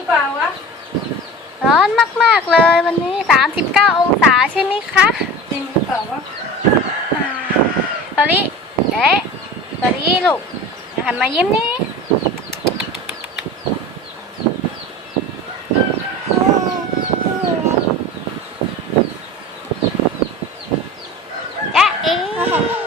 รือเปล่าวะ ร้อนมากๆเลยวันนี้สามสิบเก้าองศาใช่ไหมคะ จริงหรือเปล่าวะตอนนี้เอ๊ะตอนนี้ลูกหันมายิ้มนี่จ๊ะเอ๊ะ